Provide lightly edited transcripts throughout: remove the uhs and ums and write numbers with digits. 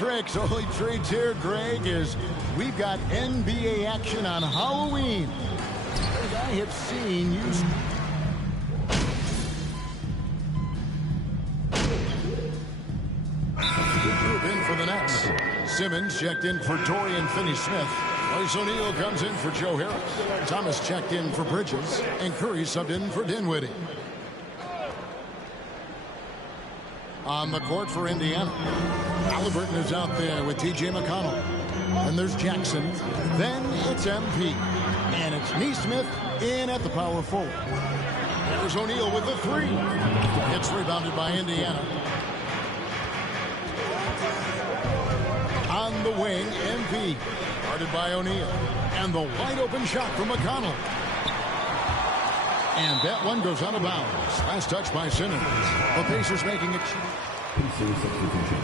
tricks. Only trades here, Greg, is we've got NBA action on Halloween. Greg, I have seen you. Move in for the Nets. Simmons checked in for Dorian Finney-Smith. Royce O'Neal comes in for Joe Harris. Thomas checked in for Bridges. And Curry subbed in for Dinwiddie. On the court for Indiana, Halliburton is out there with T.J. McConnell. And there's Jackson. Then it's MP. And it's Neesmith in at the power forward. There's O'Neal with the three. It's rebounded by Indiana. On the wing, MP. Guarded by O'Neal. And the wide open shot from McConnell. And that one goes out of bounds. Last touch by Simmons. The Pacers making it. Pacers substitution.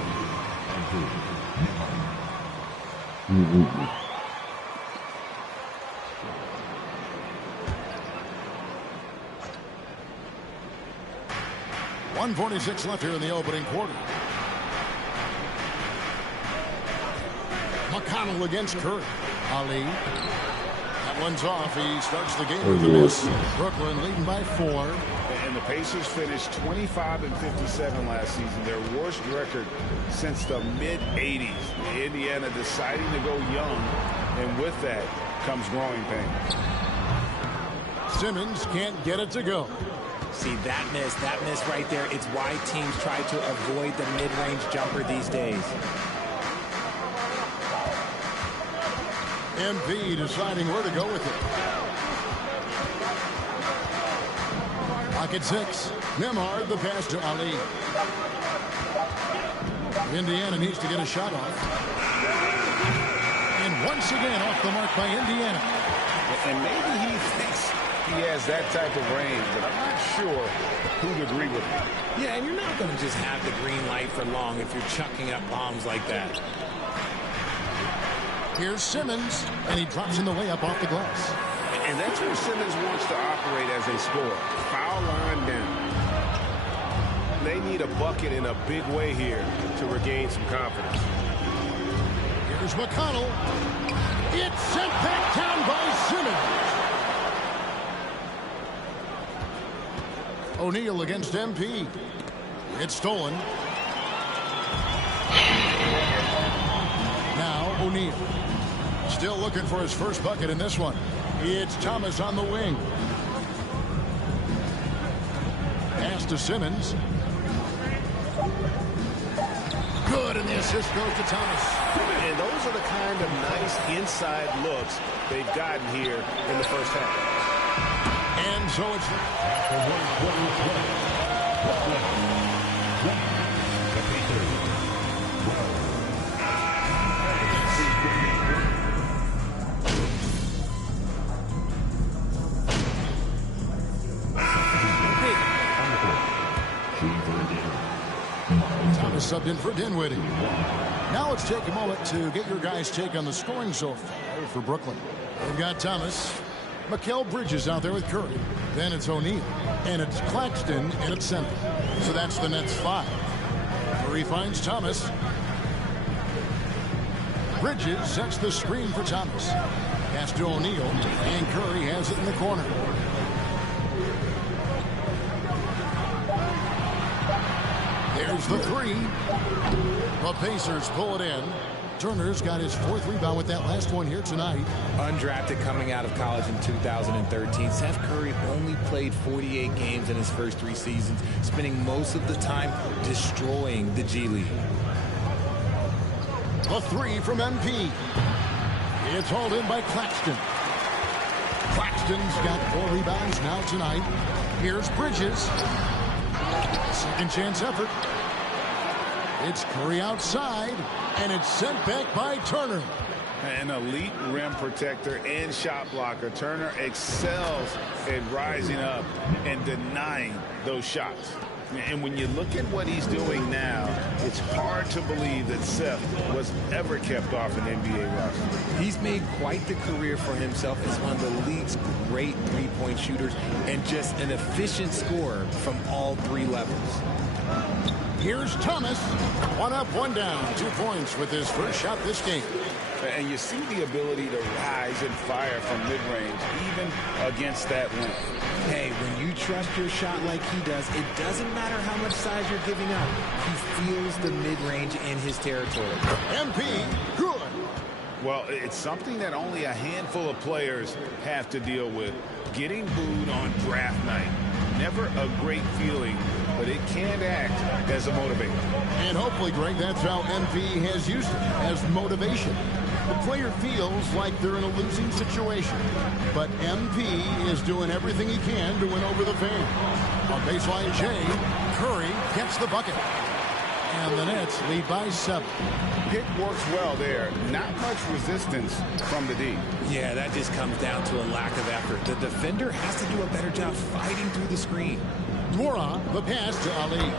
1:46 left here in the opening quarter. McConnell against Curry. Ali. That one's off. He starts the game with a miss. Brooklyn leading by 4. And the Pacers finished 25-57 last season, their worst record since the mid-'80s. Indiana deciding to go young, and with that comes growing pains. Simmons can't get it to go. See, that miss right there, it's why teams try to avoid the mid-range jumper these days. MP deciding where to go with it. Pocket 6. Nembhard the pass to Ali. Indiana needs to get a shot off. And once again off the mark by Indiana. And maybe he thinks he has that type of range, but I'm not sure who'd agree with him. Yeah, and you're not going to just have the green light for long if you're chucking up bombs like that. Here's Simmons, and he drops in the way up off the glass. And that's where Simmons wants to operate as a scorer. Foul line down. They need a bucket in a big way here to regain some confidence. Here's McConnell. It's sent back down by Simmons. O'Neal against MP. It's stolen. Now O'Neal. Still looking for his first bucket in this one. It's Thomas on the wing. Pass to Simmons. Good, and the assist goes to Thomas. And those are the kind of nice inside looks they've gotten here in the first half. And so it's... Thomas subbed in for Dinwiddie. Now let's take a moment to get your guys' take on the scoring so far for Brooklyn. We've got Thomas. Mikal Bridges out there with Curry. Then it's O'Neal. And it's Claxton in at center. So that's the Nets 5. Curry finds Thomas. Bridges sets the screen for Thomas. Pass to O'Neal. And Curry has it in the corner. There's the three. The Pacers pull it in. Turner's got his 4th rebound with that last one here tonight. Undrafted coming out of college in 2013. Seth Curry only played 48 games in his first 3 seasons, spending most of the time destroying the G League. A 3 from MP. It's hauled in by Claxton. Claxton's got 4 rebounds now tonight. Here's Bridges. Second chance effort. It's Curry outside, and it's sent back by Turner. An elite rim protector and shot blocker. Turner excels at rising up and denying those shots. And when you look at what he's doing now, it's hard to believe that Seth was ever kept off an NBA roster. He's made quite the career for himself as one of the league's great three-point shooters and just an efficient scorer from all 3 levels. Here's Thomas. One up, one down. 2 points with his first shot this game. And you see the ability to rise and fire from mid-range, even against that length. Hey, when you trust your shot like he does, it doesn't matter how much size you're giving up. He feels the mid-range in his territory. MP, good. Well, it's something that only a handful of players have to deal with. Getting booed on draft night. Never a great feeling, but it can act as a motivator. And hopefully, Greg, that's how MP has used it, as motivation. The player feels like they're in a losing situation, but MP is doing everything he can to win over the fan. On baseline J, Curry gets the bucket. And the Nets lead by 7. Pick works well there. Not much resistance from the D. Yeah, that just comes down to a lack of effort. The defender has to do a better job fighting through the screen. Dwara, the pass to Ali.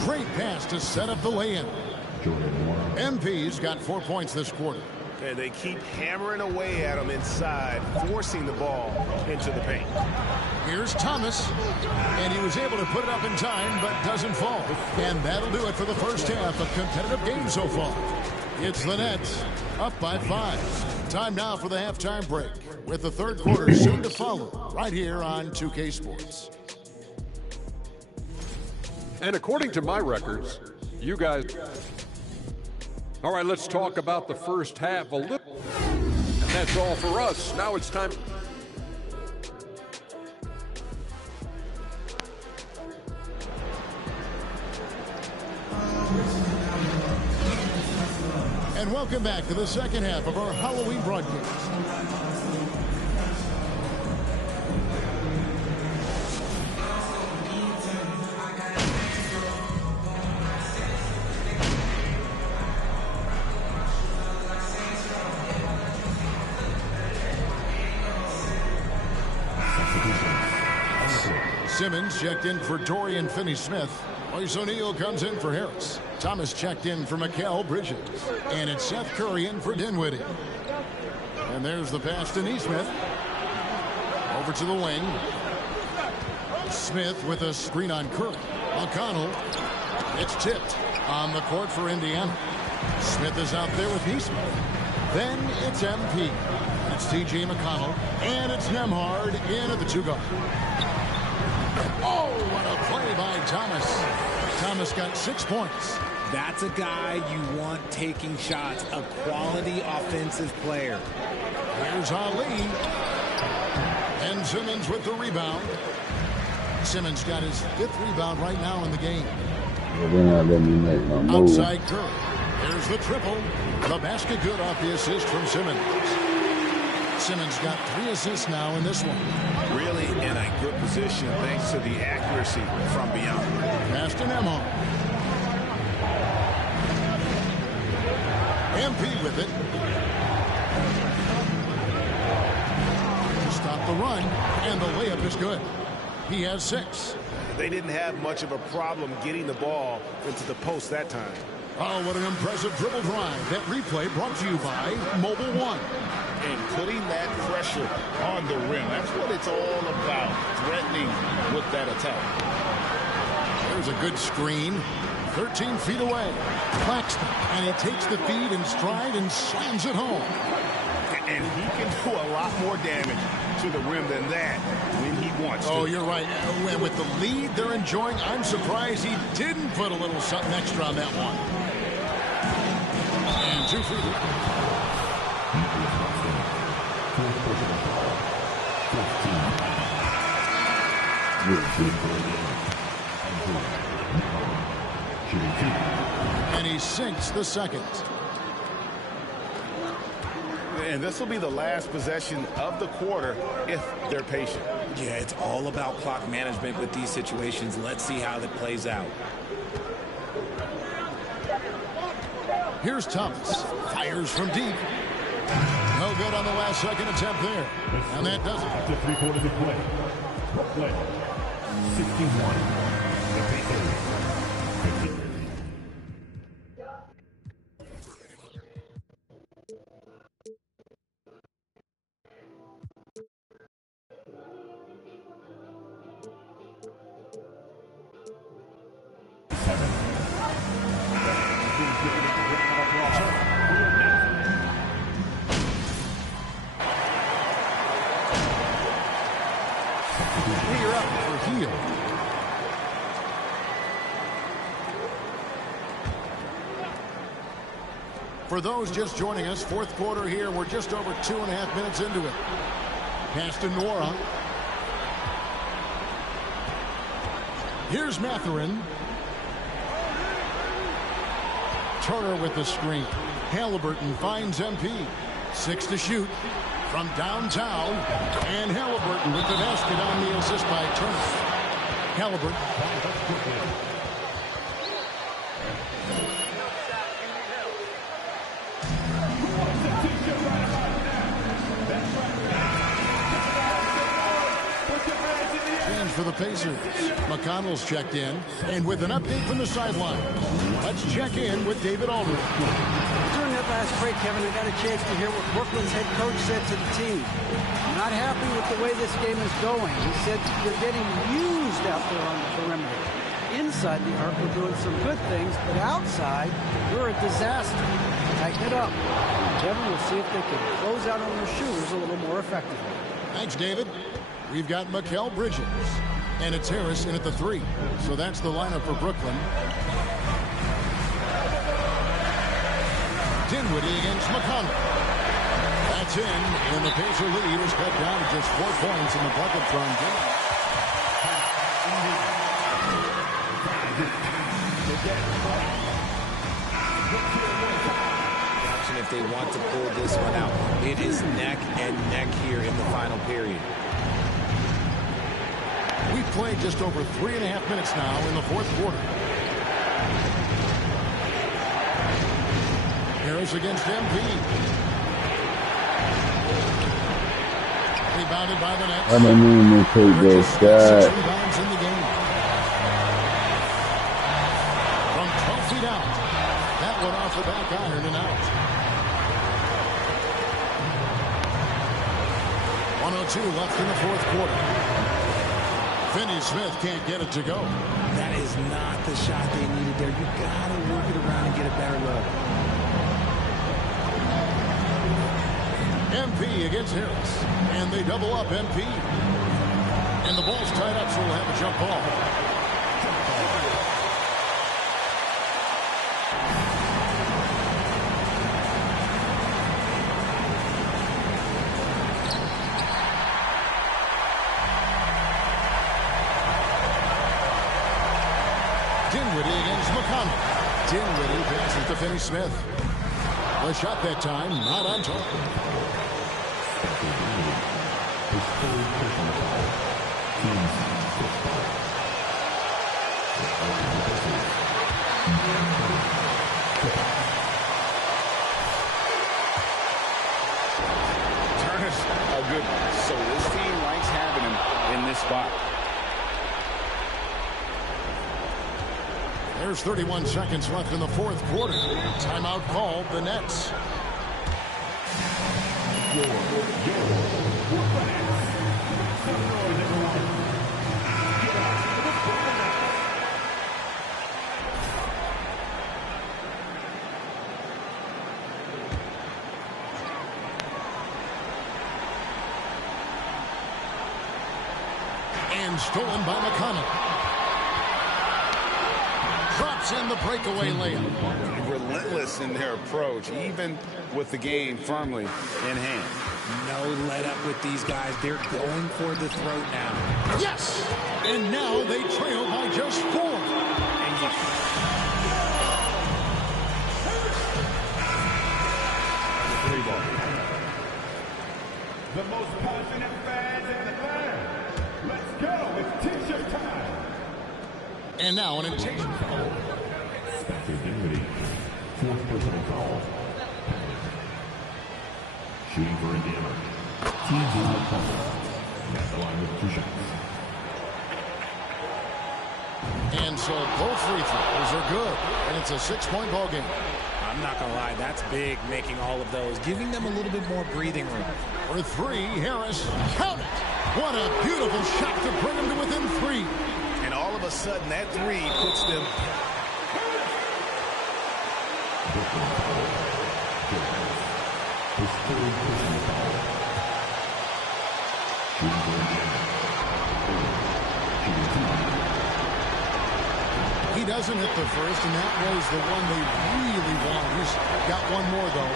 Great pass to set up the lay-in. MP's got 4 points this quarter. And they keep hammering away at him inside, forcing the ball into the paint. Here's Thomas, and he was able to put it up in time, but doesn't fall. And that'll do it for the first half of competitive game so far. It's the Nets, up by 5. Time now for the halftime break, with the third quarter soon to follow, right here on 2K Sports. And according to my records, you guys... All right, let's talk about the first half a little. And that's all for us. Now it's time. And welcome back to the second half of our Halloween broadcast. Simmons checked in for Dorian Finney-Smith. Royce O'Neal comes in for Harris. Thomas checked in for Mikal Bridges. And it's Seth Curry in for Dinwiddie. And there's the pass to Nesmith. Over to the wing. Smith with a screen on Curry. McConnell. It's tipped on the court for Indiana. Smith is out there with Nesmith. Then it's MP. It's T.J. McConnell. And it's Nembhard in at the 2-guard. Oh, what a play by Thomas. Thomas got 6 points. That's a guy you want taking shots, a quality offensive player. Here's Ali. And Simmons with the rebound. Simmons got his 5th rebound right now in the game. Outside Curry. There's the triple. The basket good off the assist from Simmons. Simmons got 3 assists now in this one. Really in a good position thanks to the accuracy from beyond. Pass to Nembhard. MP with it. To stop the run, and the layup is good. He has 6. They didn't have much of a problem getting the ball into the post that time. Oh, what an impressive dribble drive. That replay brought to you by Mobile One. And putting that pressure on the rim. That's what it's all about, threatening with that attack. There's a good screen. 13 feet away. Claxton, and he takes the feed in stride and slams it home. And he can do a lot more damage to the rim than that when he wants to. Oh, you're right. And with the lead they're enjoying, I'm surprised he didn't put a little something extra on that one. And 2 free throws. And he sinks the second. And this will be the last possession of the quarter if they're patient. Yeah, it's all about clock management with these situations. Let's see how that plays out. Here's Thomas. Fires from deep. No good on the last second attempt there. And that does it. After 3 quarters of play. Brooklyn, 61. heel. For those just joining us, fourth quarter here. We're just over 2.5 minutes into it. Pass to Nora. Here's Matherin. Turner with the screen. Halliburton finds MP. 6 to shoot from downtown. And Halliburton with the basket on the assist by Turner. Halliburton. For the Pacers. McConnell's checked in, and with an update from the sideline, let's check in with David Aldridge. During that last break, Kevin, I got a chance to hear what Brooklyn's head coach said to the team. Not happy with the way this game is going. He said they're getting used out there on the perimeter. Inside the arc, we're doing some good things, but outside, we're a disaster. Tighten it up. Kevin, we'll see if they can close out on their shooters a little more effectively. Thanks, David. We've got Mikal Bridges, and it's Harris in at the 3. So that's the lineup for Brooklyn. Dinwiddie against McConnell. That's in, and the Pacer lead is cut down to just 4 points in the bucket from Dinwiddie. If they want to pull this one out, it is neck and neck here in the final period. We've played just over 3.5 minutes now in the fourth quarter. Harris against MP. Rebounded by the Nets. I don't mean to take those shots. 6 rebounds in the game. From 12 feet out. That one off the back iron and out. 1:02 left in the fourth quarter. Finney Smith can't get it to go. That is not the shot they needed there. You got to work it around and get a better look. MP against Harris. And they double up MP. And the ball's tied up, so we'll have a jump ball. Dinwiddie against McConnell. Dinwiddie passes to Finney Smith. The shot that time, not on target. Turner's a good one. So this team likes having him in this spot. There's 31 seconds left in the fourth quarter. Timeout called, the Nets. And stolen by McConnell. Drops in the breakaway layup. Relentless in their approach, even with the game firmly in hand. No let up with these guys. They're going for the throat now. Yes! And now they trail by just 4. And you... Three ball. The most passionate fans in the land. Let's go. It's t-shirt time. And now an intention foul. Dinwiddie, 4th personal foul. Shooting for Indiana. Team at the line with 2 shots. And so both free throws are good. And it's a 6-point ball game. I'm not going to lie, that's big, making all of those, giving them a little bit more breathing room. For 3, Harris, count it. What a beautiful shot to bring him to within 3. And all of a sudden, that 3 puts them... His 3rd personal foul. Shooting for Indiana. Shooting doesn't hit the first, and that was the one they really wanted. He's got one more, though.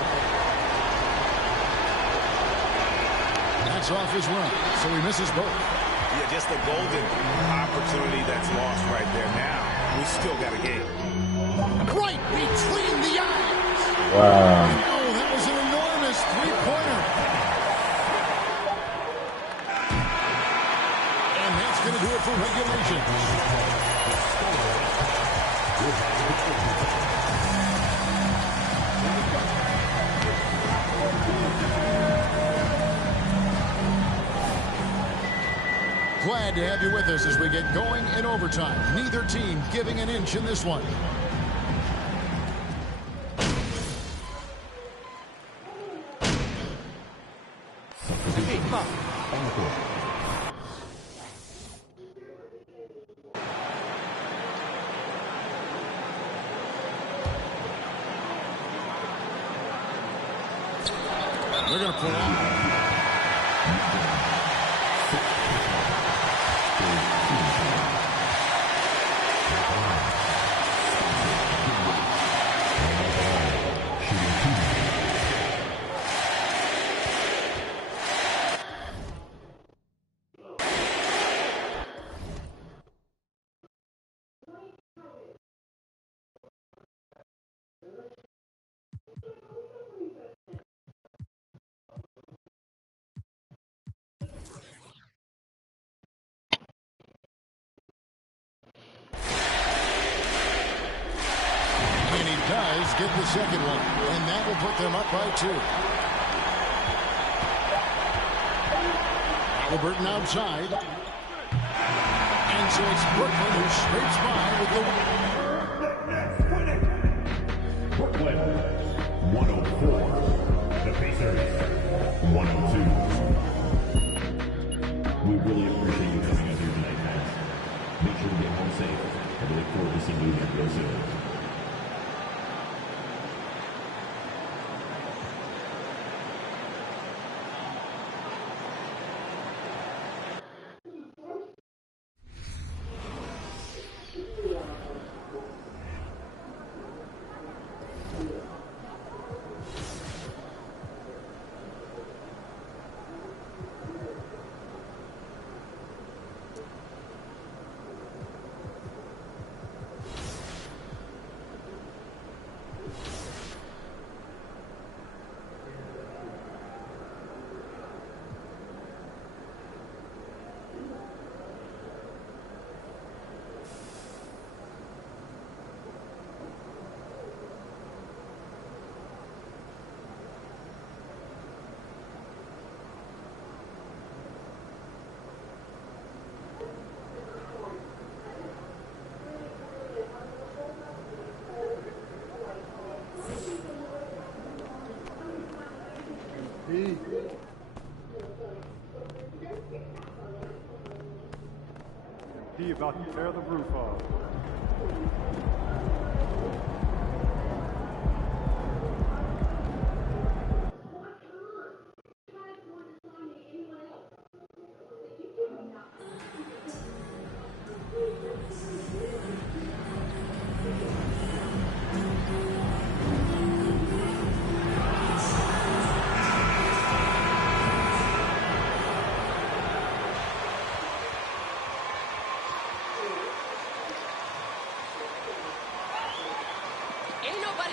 That's off his run, so he misses both. Yeah, just the golden opportunity that's lost right there. Now, we still got a game. Right between the eyes. Wow. Oh, that was an enormous three-pointer. And that's going to do it for regulation. Glad to have you with us as we get going in overtime. Neither team giving an inch in this one. Hey, come on. They're going to pull out. Does get the second one, and that will put them up by 2. Halliburton outside. And so it's Brooklyn who scrapes by with the Brooklyn, 104. The Pacers, 102. We really appreciate you coming out here tonight, guys. Make sure to get home safe, and we look forward to seeing you again real soon. He about to tear the roof off.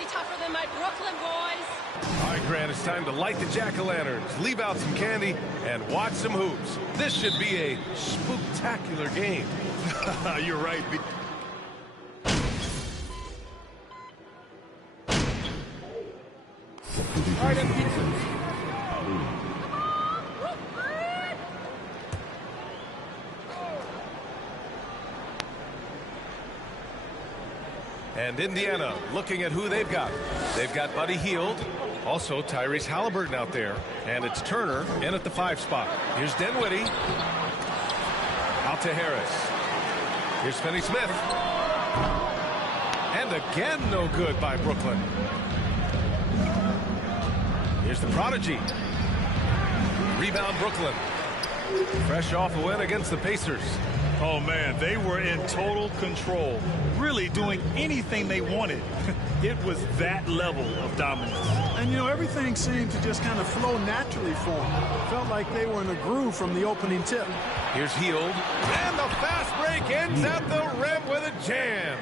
Tougher than my Brooklyn boys. All right, Grant, it's time to light the jack-o'-lanterns, leave out some candy, and watch some hoops. This should be a spooktacular game. You're right. All right, pizza. And Indiana looking at who they've got. They've got Buddy Hield, also Tyrese Halliburton out there, and it's Turner in at the 5 spot. Here's Dinwiddie. Out to Harris. Here's Finney-Smith. And again, no good by Brooklyn. Here's the Prodigy. Rebound Brooklyn. Fresh off a win against the Pacers. Oh, man, they were in total control, really doing anything they wanted. It was that level of dominance. And, you know, everything seemed to just kind of flow naturally for them. Felt like they were in a groove from the opening tip. Here's Hield, and the fast break ends at the rim with a jam.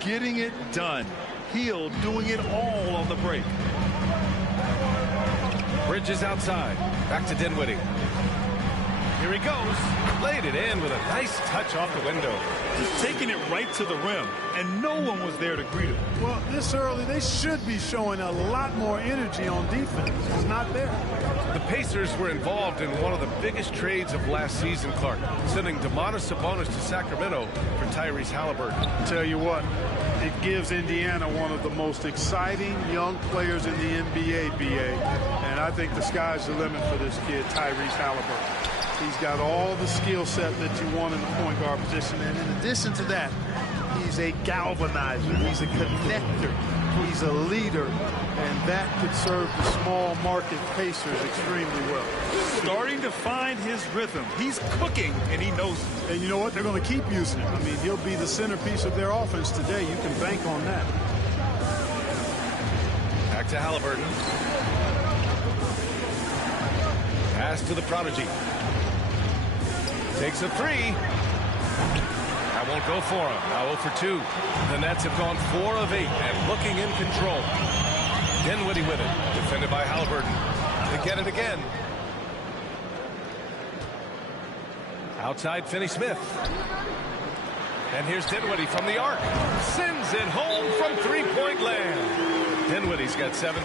Getting it done. Hield doing it all on the break. Bridges outside. Back to Dinwiddie. Here he goes. Laid it in with a nice touch off the window. Just taking it right to the rim, and no one was there to greet him. Well, this early, they should be showing a lot more energy on defense. It's not there. The Pacers were involved in one of the biggest trades of last season, Clark, sending Domantas Sabonis to Sacramento for Tyrese Halliburton. Tell you what, it gives Indiana one of the most exciting young players in the NBA, BA. And I think the sky's the limit for this kid, Tyrese Halliburton. He's got all the skill set that you want in the point guard position. And in addition to that, he's a galvanizer. He's a connector. He's a leader. And that could serve the small market Pacers extremely well. Starting to find his rhythm. He's cooking, and he knows it. And you know what? They're going to keep using him. I mean, he'll be the centerpiece of their offense today. You can bank on that. Back to Halliburton. Pass to the prodigy. Takes a three. That won't go for him. Now 0 for 2. The Nets have gone 4 of 8 and looking in control. Dinwiddie with it. Defended by Halliburton. They get it again. Outside Finney-Smith. And here's Dinwiddie from the arc. Sends it home from three-point land. Dinwiddie's got 7.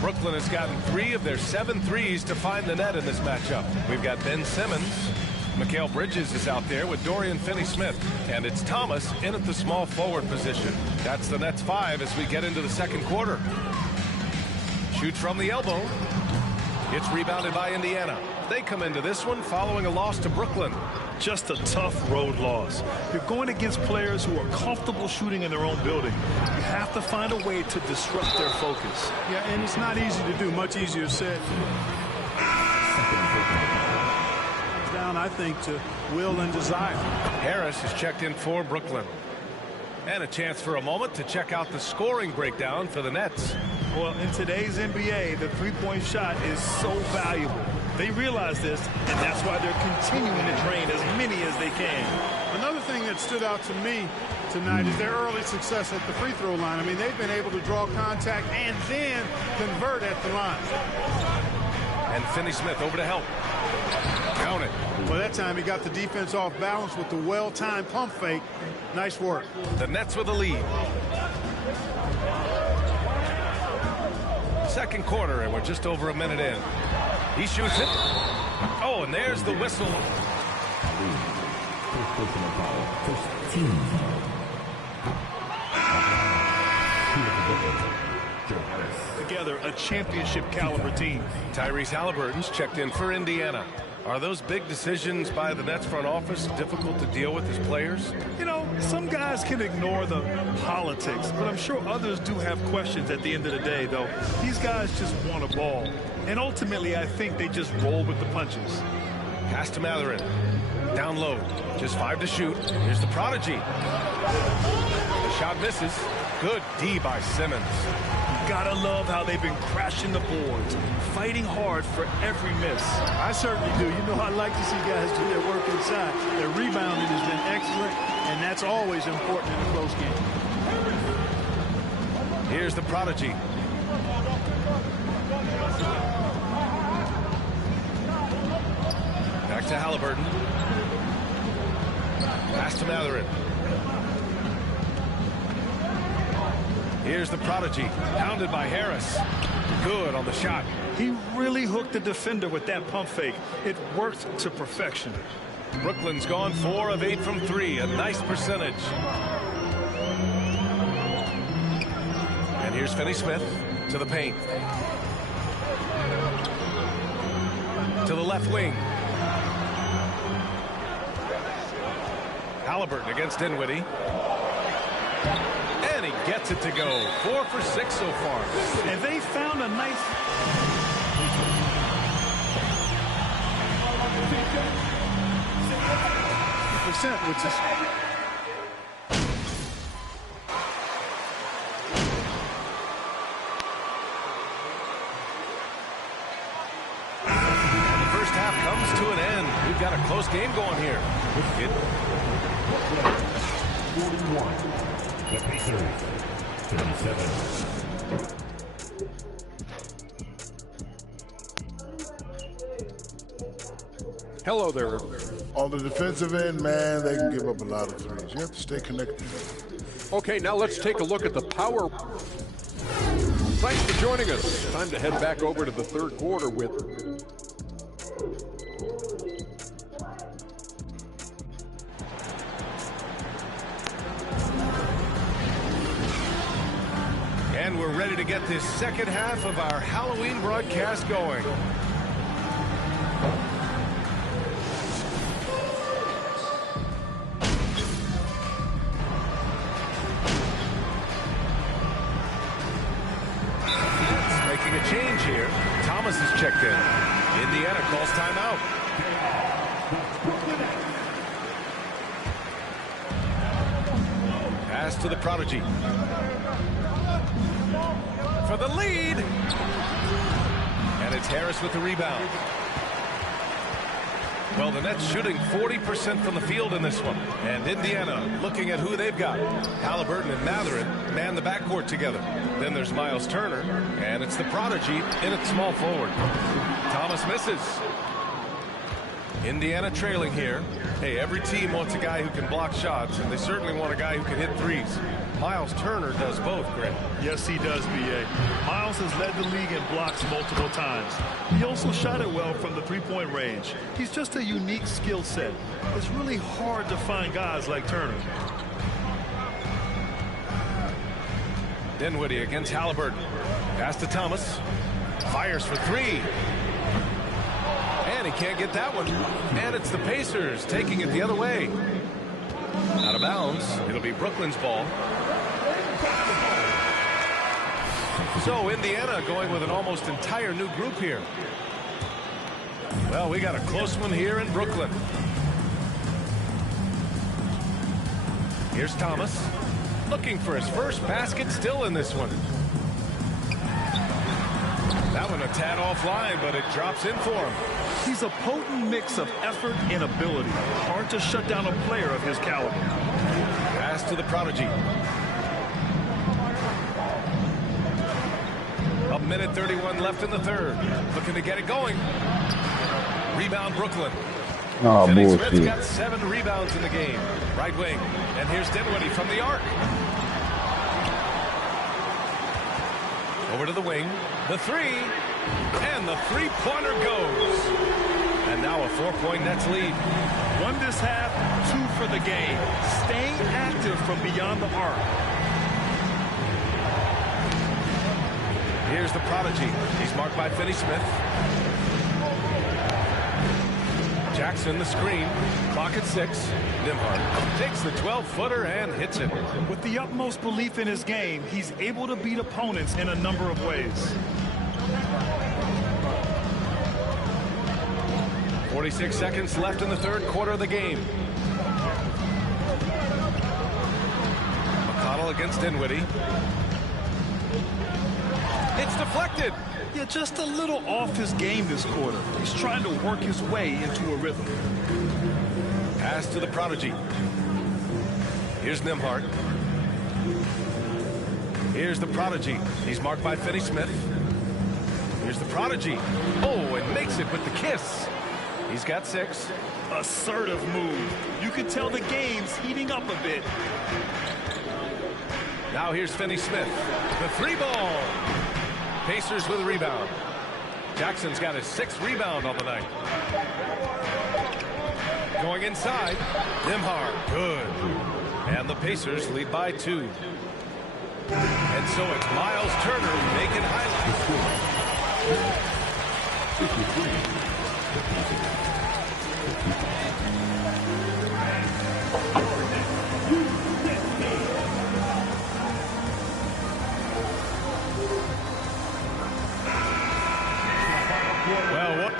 Brooklyn has gotten 3 of their 7 threes to find the net in this matchup. We've got Ben Simmons. Mikal Bridges is out there with Dorian Finney-Smith. And it's Thomas in at the small forward position. That's the Nets 5 as we get into the second quarter. Shoots from the elbow. It's rebounded by Indiana. They come into this one following a loss to Brooklyn. Just a tough road loss. You're going against players who are comfortable shooting in their own building. You have to find a way to disrupt their focus. Yeah, and it's not easy to do. Much easier said. Down, I think, to will and desire. Harris is checked in for Brooklyn. And a chance for a moment to check out the scoring breakdown for the Nets. Well, in today's NBA, the three-point shot is so valuable. They realize this, and that's why they're continuing to drain as many as they can. Another thing that stood out to me tonight is their early success at the free throw line. I mean, they've been able to draw contact and then convert at the line. And Finney-Smith over to help. Count it. Well, that time he got the defense off balance with the well-timed pump fake. Nice work. The Nets with the lead. Second quarter, and we're just over a minute in. He shoots it. Oh, and there's the whistle. Together, a championship caliber team. Tyrese Halliburton's checked in for Indiana. Are those big decisions by the Nets front office difficult to deal with as players? You know, some guys can ignore the politics, but I'm sure others do have questions at the end of the day, though. These guys just want a ball. And ultimately, I think they just roll with the punches. Pass to Matherin. Down low. Just 5 to shoot. Here's the prodigy. The shot misses. Good D by Simmons. Gotta love how they've been crashing the boards, fighting hard for every miss. I certainly do. You know, I like to see guys do their work inside. Their rebounding has been excellent, and that's always important in a close game. Here's the prodigy. Back to Halliburton. Pass to Matherin. Here's the prodigy, pounded by Harris. Good on the shot. He really hooked the defender with that pump fake. It worked to perfection. Brooklyn's gone 4 of 8 from 3, a nice percentage. And here's Finney-Smith to the paint. To the left wing. Halliburton against Dinwiddie. And he gets it to go. 4 for 6 so far. And they found a nice... percent, which is... Comes to an end. We've got a close game going here. 41. The Pacers. 37. Hello there. On the defensive end, man, they can give up a lot of threes. You have to stay connected. Okay, now let's take a look at the power. Thanks for joining us. Time to head back over to the third quarter with... And we're ready to get this second half of our Halloween broadcast going. Making a change here. Thomas is checked in. Indiana calls timeout. Pass to the prodigy. For the lead. And it's Harris with the rebound. Well, the Nets shooting 40% from the field in this one. And Indiana looking at who they've got. Halliburton and Mathurin man the backcourt together. Then there's Miles Turner. And it's the prodigy in at small forward. Thomas misses. Indiana trailing here. Hey, every team wants a guy who can block shots, and they certainly want a guy who can hit threes. Miles Turner does both, Greg. Yes, he does, B.A. Miles has led the league in blocks multiple times. He also shot it well from the three-point range. He's just a unique skill set. It's really hard to find guys like Turner. Dinwiddie against Halliburton. Pass to Thomas. Fires for three. And he can't get that one. And it's the Pacers taking it the other way. Out of bounds. It'll be Brooklyn's ball. So Indiana going with an almost entire new group here. Well, we got a close one here in Brooklyn. Here's Thomas. Looking for his first basket still in this one. That one a tad offline, but it drops in for him. He's a potent mix of effort and ability. Hard to shut down a player of his caliber. Pass to the prodigy. A minute 31 left in the third. Looking to get it going. Rebound Brooklyn. Oh, Finney bullshit. Smith's got 7 rebounds in the game. Right wing. And here's Dinwiddie from the arc. Over to the wing. The three. And the three-pointer goes. And now a 4-point Nets lead. Won this half, 2 for the game. Staying active from beyond the arc. Here's the prodigy. He's marked by Finney Smith. Jackson the screen. Clock at 6. Nembhard takes the 12-footer and hits it. With the utmost belief in his game, he's able to beat opponents in a number of ways. 46 seconds left in the third quarter of the game. McConnell against Dinwiddie. It's deflected. Yeah, just a little off his game this quarter. He's trying to work his way into a rhythm. Pass to the prodigy. Here's Nembhard. Here's the prodigy. He's marked by Finney Smith. Here's the prodigy. Oh, and makes it with the kiss. He's got 6. Assertive move. You can tell the game's heating up a bit. Now here's Finney Smith. The 3-ball. Pacers with a rebound. Jackson's got his 6th rebound on the night. Going inside. Nembhard. Good. And the Pacers lead by 2. And so it's Miles Turner making highlights. Well, what?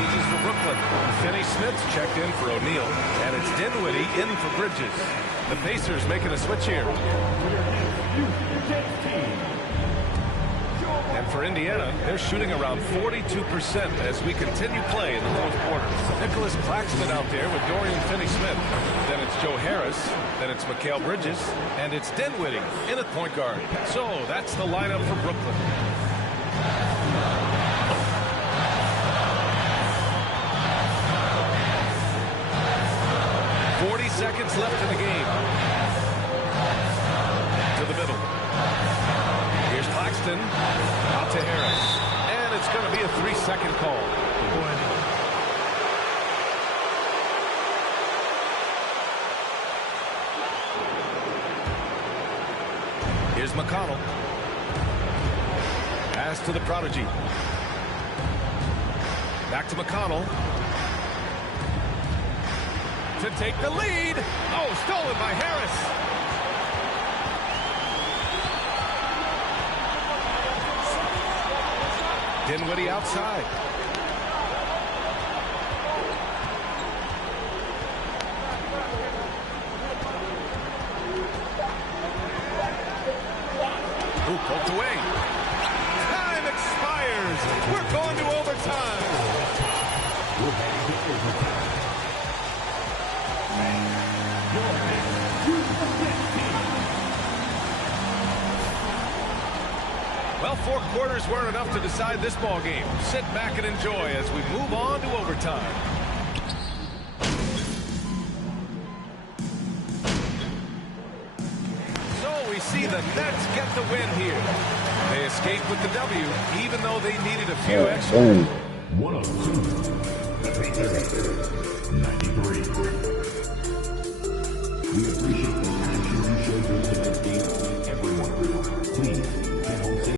This is for Brooklyn. Finney Smith's checked in for O'Neal, and it's Dinwiddie in for Bridges. The Pacers making a switch here. And for Indiana, they're shooting around 42% as we continue play in the fourth quarter. Nicholas Claxton out there with Dorian Finney-Smith. Then it's Joe Harris. Then it's Mikal Bridges. And it's Dinwiddie in at point guard. So that's the lineup for Brooklyn. Seconds left in the game. To the middle. Here's Claxton. Out to Harris. And it's going to be a 3-second call. Here's McConnell. Pass to the prodigy. Back to McConnell. To take the lead. Oh, stolen by Harris. Dinwiddie outside. Ooh, poked away. Time expires. We're going to overtime. Well, 4 quarters weren't enough to decide this ball game. Sit back and enjoy as we move on to overtime. So we see the Nets get the win here. They escape with the W, even though they needed a few extra. 102. 93. We appreciate